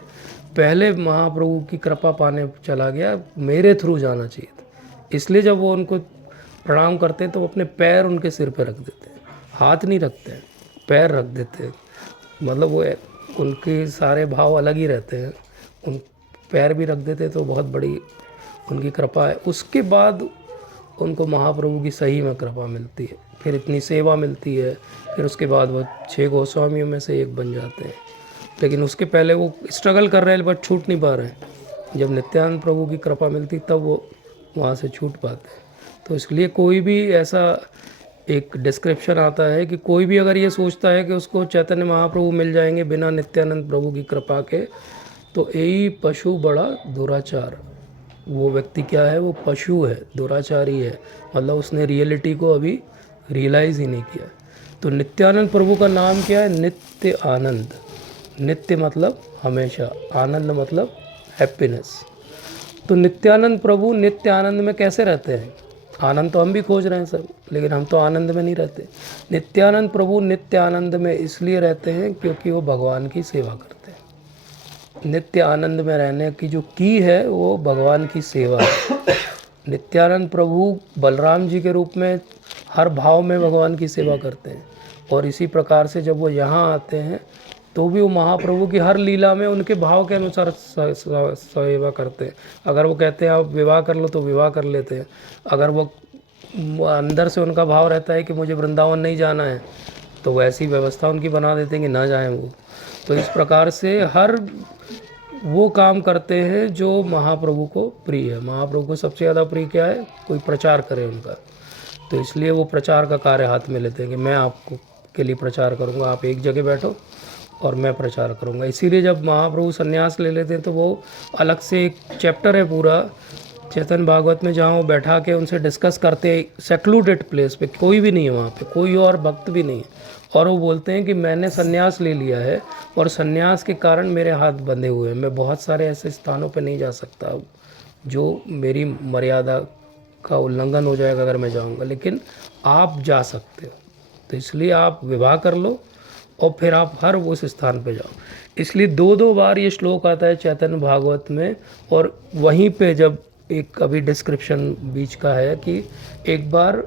पहले महाप्रभु की कृपा पाने चला गया, मेरे थ्रू जाना चाहिए था। इसलिए जब वो उनको प्रणाम करते हैं तो वो अपने पैर उनके सिर पे रख देते हैं, हाथ नहीं रखते हैं, पैर रख देते हैं। मतलब वो उनके सारे भाव अलग ही रहते हैं, उन पैर भी रख देते तो बहुत बड़ी उनकी कृपा है। उसके बाद उनको महाप्रभु की सही में कृपा मिलती है, फिर इतनी सेवा मिलती है, फिर उसके बाद वो 6 गोस्वामियों में से एक बन जाते हैं। लेकिन उसके पहले वो स्ट्रगल कर रहे हैं बट छूट नहीं पा रहे हैं। जब नित्यानंद प्रभु की कृपा मिलती तब वो वहाँ से छूट पाते हैं। तो इसलिए कोई भी ऐसा एक डिस्क्रिप्शन आता है कि कोई भी अगर ये सोचता है कि उसको चैतन्य महाप्रभु मिल जाएंगे बिना नित्यानंद प्रभु की कृपा के, तो यही पशु बड़ा दुराचार। वो व्यक्ति क्या है? वो पशु है, दुराचारी है। मतलब उसने रियलिटी को अभी रियलाइज़ ही नहीं किया। तो नित्यानंद प्रभु का नाम क्या है? नित्य आनंद। नित्य मतलब हमेशा, आनंद मतलब हैप्पीनेस। तो नित्यानंद प्रभु नित्य आनंद में कैसे रहते हैं? आनंद तो हम भी खोज रहे हैं सब, लेकिन हम तो आनंद में नहीं रहते। नित्यानंद प्रभु नित्य आनंद में इसलिए रहते हैं क्योंकि वो भगवान की सेवा करते हैं। नित्य आनंद में रहने की जो की है वो भगवान की सेवा है। नित्यानंद प्रभु बलराम जी के रूप में हर भाव में भगवान की सेवा करते हैं। और इसी प्रकार से जब वो यहाँ आते हैं तो भी वो महाप्रभु की हर लीला में उनके भाव के अनुसार सेवा करते हैं। अगर वो कहते हैं आप विवाह कर लो तो विवाह कर लेते हैं। अगर वो अंदर से उनका भाव रहता है कि मुझे वृंदावन नहीं जाना है तो वैसी व्यवस्था उनकी बना देते हैं कि ना जाएं वो। तो इस प्रकार से हर वो काम करते हैं जो महाप्रभु को प्रिय है। महाप्रभु को सबसे ज़्यादा प्रिय क्या है? कोई प्रचार करे उनका। तो इसलिए वो प्रचार का कार्य हाथ में लेते हैं कि मैं आपको के लिए प्रचार करूँगा, आप एक जगह बैठो और मैं प्रचार करूँगा। इसीलिए जब महाप्रभु संन्यास ले लेते हैं तो वो अलग से एक चैप्टर है पूरा चेतन भागवत में, जहाँ वो बैठा के उनसे डिस्कस करते हैं सेक्लूडेड प्लेस पे, कोई भी नहीं है वहाँ पे, कोई और भक्त भी नहीं है। और वो बोलते हैं कि मैंने संन्यास ले लिया है और संन्यास के कारण मेरे हाथ बंधे हुए हैं, मैं बहुत सारे ऐसे स्थानों पे नहीं जा सकता जो मेरी मर्यादा का उल्लंघन हो जाएगा अगर मैं जाऊंगा, लेकिन आप जा सकते हो। तो इसलिए आप विवाह कर लो और फिर आप हर उस स्थान पे जाओ। इसलिए 2-2 बार ये श्लोक आता है चैतन्य भागवत में। और वहीं पे जब एक अभी डिस्क्रिप्शन बीच का है कि एक बार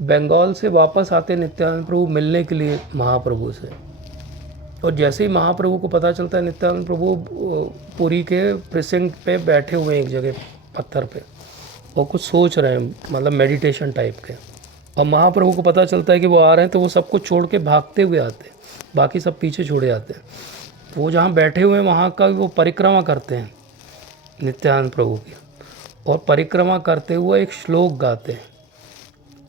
बंगाल से वापस आते नित्यानंद प्रभु मिलने के लिए महाप्रभु से, और जैसे ही महाप्रभु को पता चलता है नित्यानंद प्रभु पुरी के प्रिसिंट पे बैठे हुए हैं एक जगह पत्थर पे और कुछ सोच रहे हैं, मतलब मेडिटेशन टाइप के। और महाप्रभु को पता चलता है कि वो आ रहे हैं तो वो सबको छोड़ के भागते हुए आते हैं, बाकी सब पीछे छोड़े आते हैं। तो वो जहाँ बैठे हुए हैं वहाँ का वो परिक्रमा करते हैं नित्यानंद प्रभु की, और परिक्रमा करते हुए एक श्लोक गाते हैं,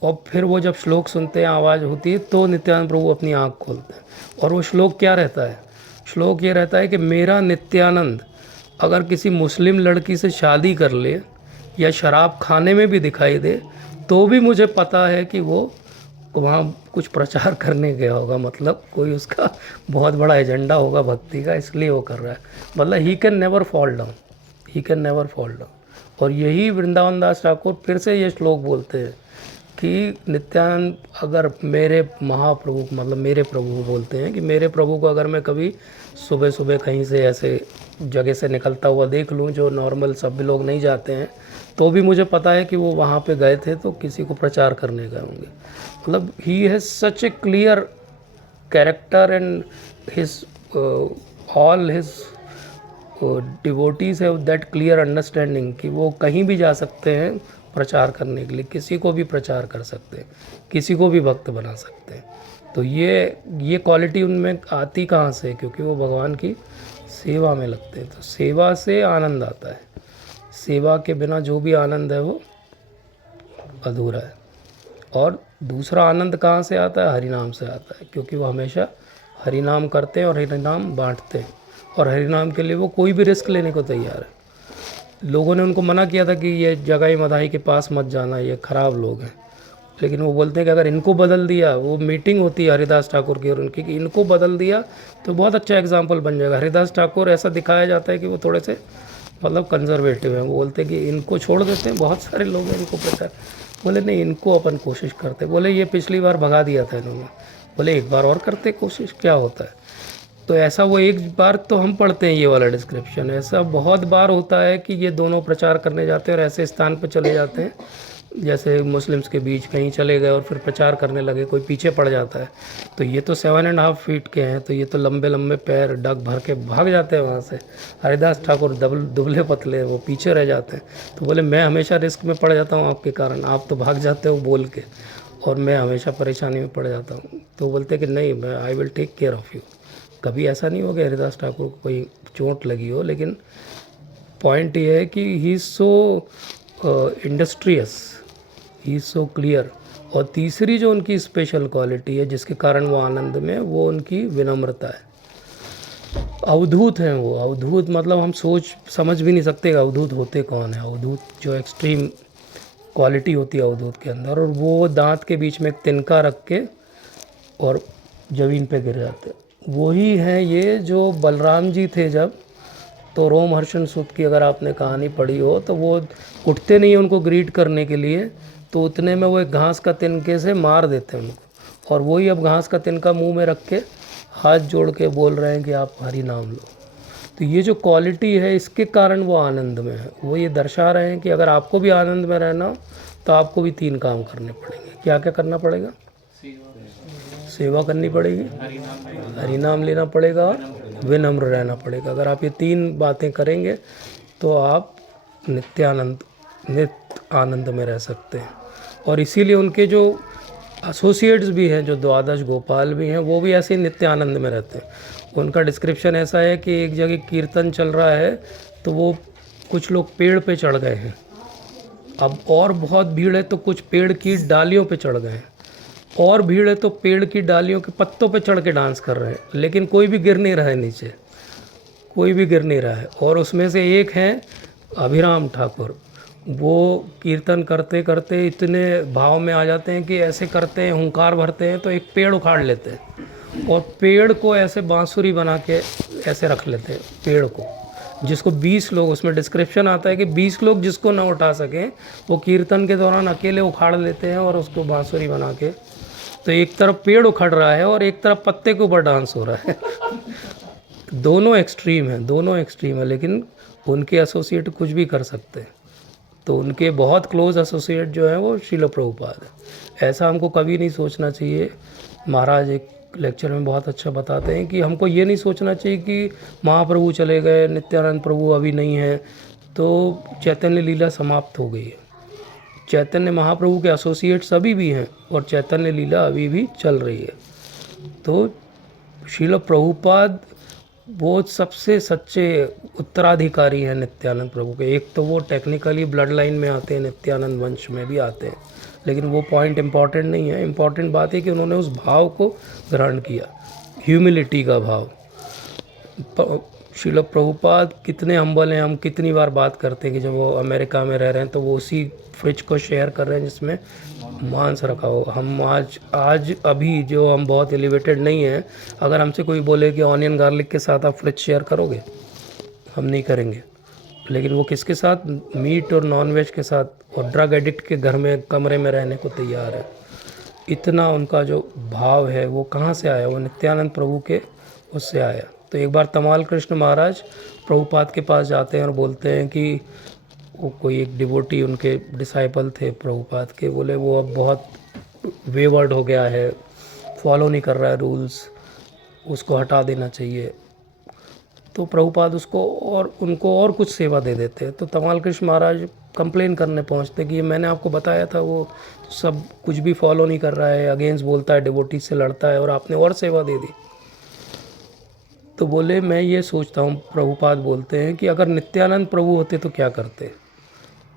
और फिर वो जब श्लोक सुनते हैं आवाज़ होती है तो नित्यानंद प्रभु अपनी आँख खोलते हैं। और वो श्लोक क्या रहता है? श्लोक ये रहता है कि मेरा नित्यानंद अगर किसी मुस्लिम लड़की से शादी कर ले या शराब खाने में भी दिखाई दे तो भी मुझे पता है कि वो वहाँ कुछ प्रचार करने गया होगा, मतलब कोई उसका बहुत बड़ा एजेंडा होगा भक्ति का, इसलिए वो कर रहा है। मतलब he can never fall down, he can never fall down. और यही वृंदावन दास ठाकुर फिर से ये श्लोक बोलते हैं कि नित्यानंद अगर मेरे महाप्रभु, मतलब मेरे प्रभु बोलते हैं कि मेरे प्रभु को अगर मैं कभी सुबह सुबह कहीं से ऐसे जगह से निकलता हुआ देख लूँ जो नॉर्मल सब भी लोग नहीं जाते हैं, तो भी मुझे पता है कि वो वहाँ पे गए थे तो किसी को प्रचार करने गए होंगे। मतलब he has such A clear character and his all his devotees have that clear understanding कि वो कहीं भी जा सकते हैं प्रचार करने के लिए, किसी को भी प्रचार कर सकते हैं, किसी को भी भक्त बना सकते हैं। तो ये क्वालिटी उनमें आती कहाँ से? क्योंकि वो भगवान की सेवा में लगते हैं। तो सेवा से आनंद आता है, सेवा के बिना जो भी आनंद है वो अधूरा है। और दूसरा आनंद कहाँ से आता है? हरिनाम से आता है, क्योंकि वो हमेशा हरिनाम करते हैं और हरिनाम बांटते हैं, और हरिनाम के लिए वो कोई भी रिस्क लेने को तैयार है। लोगों ने उनको मना किया था कि ये जगाई मदाई के पास मत जाना, ये ख़राब लोग हैं, लेकिन वो बोलते हैं कि अगर इनको बदल दिया, वो मीटिंग होती है हरिदास ठाकुर की और उनकी, कि इनको बदल दिया तो बहुत अच्छा एग्जाम्पल बन जाएगा। हरिदास ठाकुर ऐसा दिखाया जाता है कि वो थोड़े से मतलब कंजर्वेटिव हैं, वो बोलते हैं कि इनको छोड़ देते हैं, बहुत सारे लोग हैं इनको प्रचार, बोले नहीं इनको अपन कोशिश करते, बोले ये पिछली बार भगा दिया था इन्होंने, बोले एक बार और करते कोशिश, क्या होता है। तो ऐसा वो एक बार तो हम पढ़ते हैं ये वाला डिस्क्रिप्शन, ऐसा बहुत बार होता है कि ये दोनों प्रचार करने जाते हैं और ऐसे स्थान पर चले जाते हैं जैसे मुस्लिम्स के बीच कहीं चले गए और फिर प्रचार करने लगे, कोई पीछे पड़ जाता है। तो ये तो 7.5 फीट के हैं, तो ये तो लंबे लंबे पैर डग भर के भाग जाते हैं वहाँ से। हरिदास ठाकुर दुबले पतले हैं, वो पीछे रह जाते हैं। तो बोले मैं हमेशा रिस्क में पड़ जाता हूँ आपके कारण, आप तो भाग जाते हो बोल के, और मैं हमेशा परेशानी में पड़ जाता हूँ। तो बोलते कि नहीं, मैं I will take care of you. कभी ऐसा नहीं हो गया हरिदास ठाकुर को कोई चोट लगी हो, लेकिन पॉइंट ये है कि he is so industrious, he is so clear. और तीसरी जो उनकी स्पेशल क्वालिटी है जिसके कारण वो आनंद में, वो उनकी विनम्रता है। अवधूत हैं वो, अवधूत मतलब हम सोच समझ भी नहीं सकते अवधूत होते कौन है। अवधूत जो एक्सट्रीम क्वालिटी होती है अवधूत के अंदर, और वो दांत के बीच में एक तिनका रख के और ज़मीन पे गिर जाते, वही हैं ये जो बलराम जी थे जब, तो रोमहर्षण सूत की अगर आपने कहानी पढ़ी हो तो वो उठते नहीं उनको ग्रीट करने के लिए, तो उतने में वो एक घास का तिनके से मार देते हैं उनको, और वही अब घास का तिनका मुंह में रख के हाथ जोड़ के बोल रहे हैं कि आप हरि नाम लो। तो ये जो क्वालिटी है इसके कारण वो आनंद में है। वो ये दर्शा रहे हैं कि अगर आपको भी आनंद में रहना हो तो आपको भी 3 काम करने पड़ेंगे। क्या क्या करना पड़ेगा? सेवा करनी पड़ेगी, हरि नाम लेना पड़ेगा और विनम्र रहना पड़ेगा। अगर आप ये 3 बातें करेंगे तो आप नित्य आनंद में रह सकते हैं। और इसीलिए उनके जो एसोसिएट्स भी हैं, जो द्वादश गोपाल भी हैं, वो भी ऐसे ही नित्य आनंद में रहते हैं। उनका डिस्क्रिप्शन ऐसा है कि एक जगह कीर्तन चल रहा है तो वो कुछ लोग पेड़ पे चढ़ गए हैं, अब और बहुत भीड़ है तो कुछ पेड़ की डालियों पे चढ़ गए हैं, और भीड़ है तो पेड़ की डालियों के पत्तों पे चढ़ के डांस कर रहे हैं, लेकिन कोई भी गिर नहीं रहा है नीचे, कोई भी गिर नहीं रहा है। और उसमें से एक हैं अभिराम ठाकुर, वो कीर्तन करते करते इतने भाव में आ जाते हैं कि ऐसे करते हैं, हुंकार भरते हैं तो एक पेड़ उखाड़ लेते हैं और पेड़ को ऐसे बांसुरी बना के ऐसे रख लेते हैं पेड़ को, जिसको 20 लोग, उसमें डिस्क्रिप्शन आता है कि 20 लोग जिसको ना उठा सकें वो कीर्तन के दौरान अकेले उखाड़ लेते हैं और उसको बांसुरी बना के। तो एक तरफ पेड़ उखड़ रहा है और एक तरफ पत्ते के ऊपर डांस हो रहा है। दोनों एक्सट्रीम है, दोनों एक्सट्रीम है, लेकिन उनके एसोसिएट कुछ भी कर सकते हैं। तो उनके बहुत क्लोज एसोसिएट जो हैं वो श्रील प्रभुपाद है। ऐसा हमको कभी नहीं सोचना चाहिए। महाराज एक लेक्चर में बहुत अच्छा बताते हैं कि हमको ये नहीं सोचना चाहिए कि महाप्रभु चले गए, नित्यानंद प्रभु अभी नहीं है तो चैतन्य लीला समाप्त हो गई है। चैतन्य महाप्रभु के एसोसिएट सभी भी हैं और चैतन्य लीला अभी भी चल रही है। तो श्रील प्रभुपाद वो सबसे सच्चे उत्तराधिकारी हैं नित्यानंद प्रभु के। एक तो वो टेक्निकली ब्लड लाइन में आते हैं, नित्यानंद वंश में भी आते हैं, लेकिन वो पॉइंट इम्पॉर्टेंट नहीं है। इम्पॉर्टेंट बात है कि उन्होंने उस भाव को ग्रहण किया, ह्यूमिलिटी का भाव। श्रील प्रभुपाद कितने हम्बल हैं। हम कितनी बार बात करते हैं कि जब वो अमेरिका में रह रहे हैं तो वो उसी फ्रिज को शेयर कर रहे हैं जिसमें मांस रखा हो। हम आज अभी जो हम बहुत एलिवेटेड नहीं हैं, अगर हमसे कोई बोले कि ऑनियन गार्लिक के साथ आप फ्रिज शेयर करोगे, हम नहीं करेंगे। लेकिन वो किसके साथ? मीट और नॉन वेज के साथ, और ड्रग एडिक्ट के घर में कमरे में रहने को तैयार है। इतना उनका जो भाव है वो कहाँ से आया? वो नित्यानंद प्रभु के उससे आया। तो एक बार तमाल कृष्ण महाराज प्रभुपाद के पास जाते हैं और बोलते हैं कि वो कोई एक डिवोटी उनके डिसाइपल थे प्रभुपाद के, बोले वो अब बहुत वेवर्ड हो गया है, फॉलो नहीं कर रहा है रूल्स, उसको हटा देना चाहिए। तो प्रभुपाद उसको और उनको और कुछ सेवा दे देते। तो तमाल कृष्ण महाराज कंप्लेन करने पहुंचते कि ये मैंने आपको बताया था, वो सब कुछ भी फॉलो नहीं कर रहा है, अगेंस्ट बोलता है, डिवोटी से लड़ता है, और आपने और सेवा दे दी। तो बोले मैं ये सोचता हूँ, प्रभुपाद बोलते हैं कि अगर नित्यानंद प्रभु होते तो क्या करते?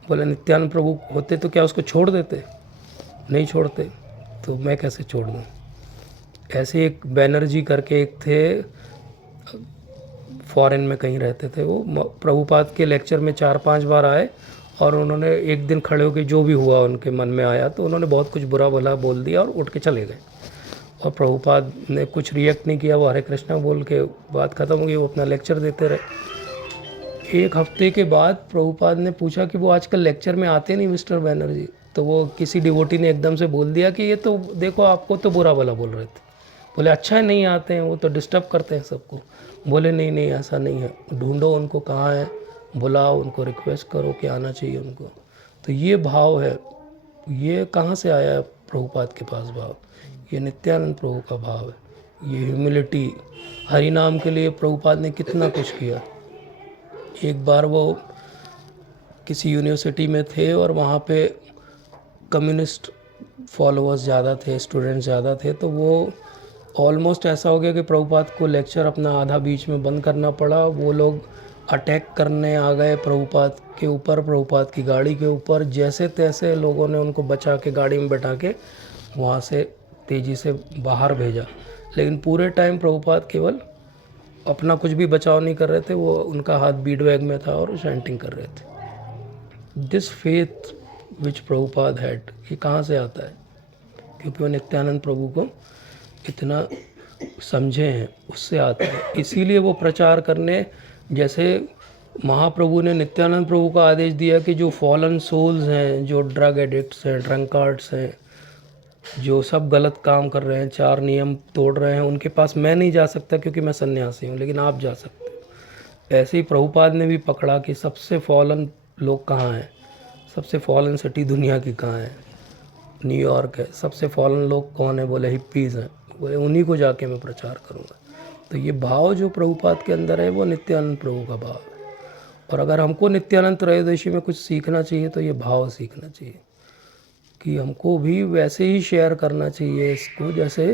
बोले नित्यानंद प्रभु होते तो क्या उसको छोड़ देते? नहीं छोड़ते। तो मैं कैसे छोड़ दूँ? ऐसे एक बैनर्जी करके एक थे, फॉरेन में कहीं रहते थे वो, प्रभुपाद के लेक्चर में 4-5 बार आए, और उन्होंने एक दिन खड़े होकर जो भी हुआ उनके मन में आया तो उन्होंने बहुत कुछ बुरा भला बोल दिया और उठ के चले गए। और प्रभुपाद ने कुछ रिएक्ट नहीं किया, वो हरे कृष्णा बोल के बात ख़त्म हो गई, वो अपना लेक्चर देते रहे। एक हफ्ते के बाद प्रभुपाद ने पूछा कि वो आजकल लेक्चर में आते नहीं मिस्टर बैनर्जी। तो वो किसी डिवोटी ने एकदम से बोल दिया कि ये तो देखो आपको तो बुरा भला बोल रहे थे। बोले अच्छा है नहीं आते हैं, वो तो डिस्टर्ब करते हैं सबको। बोले नहीं नहीं ऐसा नहीं है, ढूंढो उनको कहाँ है, बुलाओ उनको, रिक्वेस्ट करो कि आना चाहिए उनको। तो ये भाव है, ये कहाँ से आया है प्रभुपाद के पास भाव? ये नित्यानंद प्रभु का भाव है, ये ह्यूमिलिटी। हरि नाम के लिए प्रभुपाद ने कितना कुछ किया। एक बार वो किसी यूनिवर्सिटी में थे और वहाँ पे कम्युनिस्ट फॉलोअर्स ज़्यादा थे, स्टूडेंट्स ज़्यादा थे, तो वो ऑलमोस्ट ऐसा हो गया कि प्रभुपाद को लेक्चर अपना आधा बीच में बंद करना पड़ा। वो लोग अटैक करने आ गए प्रभुपाद के ऊपर, प्रभुपाद की गाड़ी के ऊपर। जैसे तैसे लोगों ने उनको बचा के गाड़ी में बैठा के वहाँ से तेज़ी से बाहर भेजा। लेकिन पूरे टाइम प्रभुपाद केवल अपना कुछ भी बचाव नहीं कर रहे थे, वो उनका हाथ बीड बैग में था और चैंटिंग कर रहे थे। This faith which Prabhupada had, ये कहाँ से आता है? क्योंकि वो नित्यानंद प्रभु को इतना समझे हैं, उससे आता है। इसीलिए वो प्रचार करने, जैसे महाप्रभु ने नित्यानंद प्रभु का आदेश दिया कि जो फॉलन सोल्स हैं, जो ड्रग एडिक्ट्स हैं, ड्रंकार्ड्स हैं, जो सब गलत काम कर रहे हैं, 4 नियम तोड़ रहे हैं, उनके पास मैं नहीं जा सकता क्योंकि मैं सन्यासी हूँ, लेकिन आप जा सकते हो। ऐसे ही प्रभुपाद ने भी पकड़ा कि सबसे फॉलन लोग कहाँ हैं, सबसे फॉलन सिटी दुनिया की कहाँ है? न्यूयॉर्क है। सबसे फॉलन लोग कौन है? बोले हिप्पीज़ हैं। बोले उन्हीं को जाके मैं प्रचार करूँगा। तो ये भाव जो प्रभुपाद के अंदर है वो नित्यानंद प्रभु का भाव है। और अगर हमको नित्यानंद त्रयोदशी में कुछ सीखना चाहिए तो ये भाव सीखना चाहिए कि हमको भी वैसे ही शेयर करना चाहिए इसको जैसे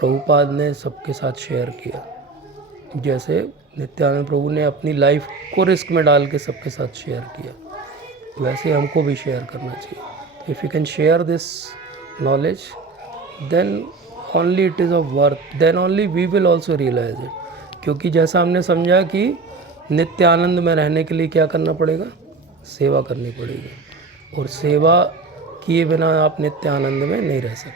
प्रभुपाद ने सबके साथ शेयर किया, जैसे नित्यानंद प्रभु ने अपनी लाइफ को रिस्क में डाल के सबके साथ शेयर किया, वैसे हमको भी शेयर करना चाहिए। If you can share this knowledge then only it is of worth, then only we will also realise it. क्योंकि जैसा हमने समझा कि नित्य आनंद में रहने के लिए क्या करना पड़ेगा? सेवा करनी पड़ेगी, और सेवा किए बिना आप नित्य आनंद में नहीं रह सकते।